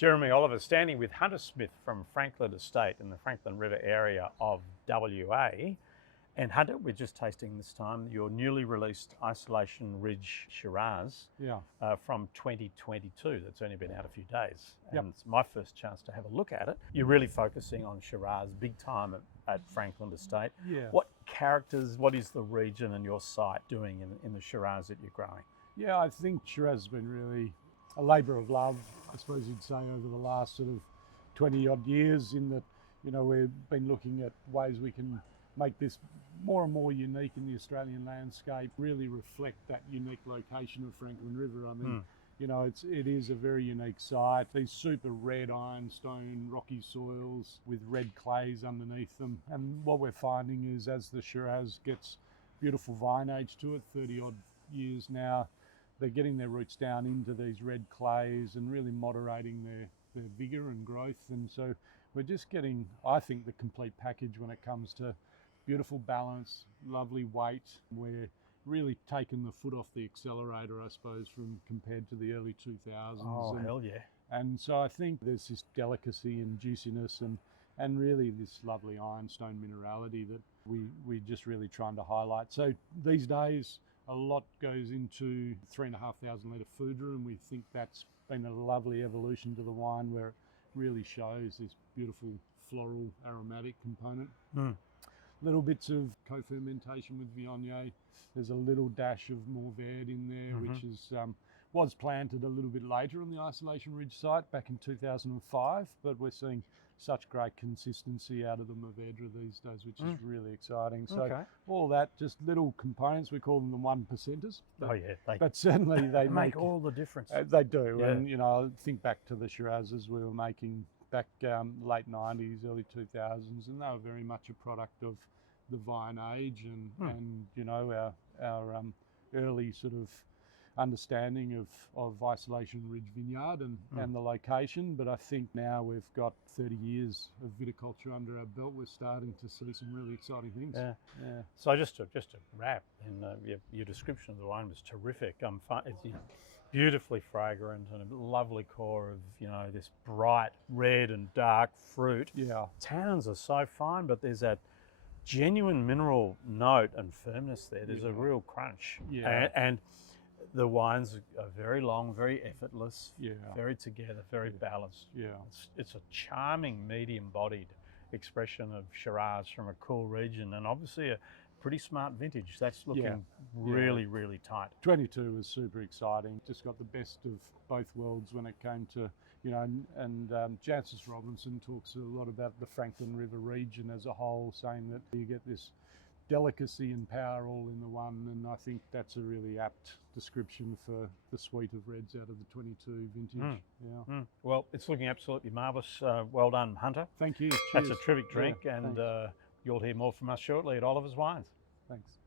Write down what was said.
Jeremy Oliver standing with Hunter Smith from Frankland Estate in the Frankland River area of WA. And Hunter, we're just tasting this time your newly released Isolation Ridge Shiraz from 2022. That's only been out a few days. And it's my first chance to have a look at it. You're really focusing on Shiraz big time at Frankland Estate. Yeah. What characters, what is the region and your site doing in the Shiraz that you're growing? Yeah, I think Shiraz has been really a labour of love, I suppose you'd say, over the last sort of 20 odd years, in that, you know, we've been looking at ways we can make this more and more unique in the Australian landscape, really reflect that unique location of Frankland River. I mean, you know, it is a very unique site. These super red ironstone rocky soils with red clays underneath them. And what we're finding is, as the Shiraz gets beautiful vine age to it, 30 odd years now, they're getting their roots down into these red clays and really moderating their vigour and growth. And so we're just getting, I think, the complete package when it comes to beautiful balance, lovely weight. We're really taking the foot off the accelerator, I suppose, from compared to the early 2000s. Oh, hell yeah. And so I think there's this delicacy and juiciness and really this lovely ironstone minerality that we just really trying to highlight. So these days, a lot goes into 3,500 litre foeder, and we think that's been a lovely evolution to the wine, where it really shows this beautiful floral aromatic component. Little bits of co-fermentation with Viognier. There's a little dash of Mourvedre in there, which is was planted a little bit later on the Isolation Ridge site back in 2005, but we're seeing such great consistency out of the Mourvedre these days, which is really exciting. So all that, just little components, we call them the 1%ers. Oh yeah, but certainly they make all the difference. They do, and you know, think back to the Shirazes we were making back late 90s, early 2000s, and they were very much a product of the vine age and you know, our early sort of understanding of Isolation Ridge Vineyard and the location. But I think now we've got 30 years of viticulture under our belt, we're starting to see some really exciting things. So just to wrap, and your description of the wine was terrific. It's beautifully fragrant and a lovely core of, you know, this bright red and dark fruit. Tannins are so fine, but there's that genuine mineral note and firmness there. There's a real crunch. And the wines are very long, very effortless, very together, very balanced. It's a charming medium-bodied expression of Shiraz from a cool region, and obviously a pretty smart vintage. That's looking really, really tight. 22 was super exciting. Just got the best of both worlds when it came to, you know, and Jancis Robinson talks a lot about the Frankland River region as a whole, saying that you get this delicacy and power all in the one, and I think that's a really apt description for the suite of reds out of the 22 vintage. Well, it's looking absolutely marvellous. Well done, Hunter. Thank you. That's a terrific drink, and you'll hear more from us shortly at Oliver's Wines. Thanks.